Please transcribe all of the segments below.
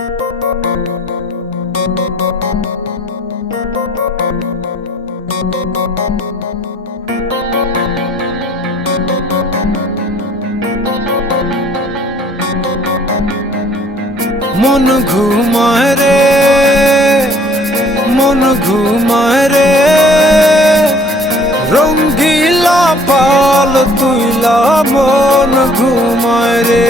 মন ঘুমায় রে, মন ঘুমায় রে, রঙ্গিলা পাল তুইলা মন ঘুমায় রে।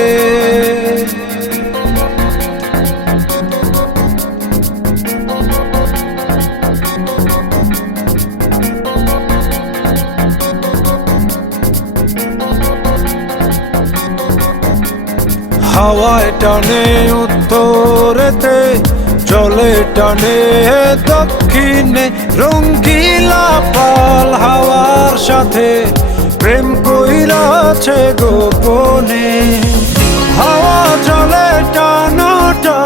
হাওয়ায় টানে উত্তরেতে, জলে টানে দক্ষিণে, রঙ্গিলা পাল হাওয়ার সাথে প্রেম কইরাছে গোপনে। হাওয়া জলে টানাটা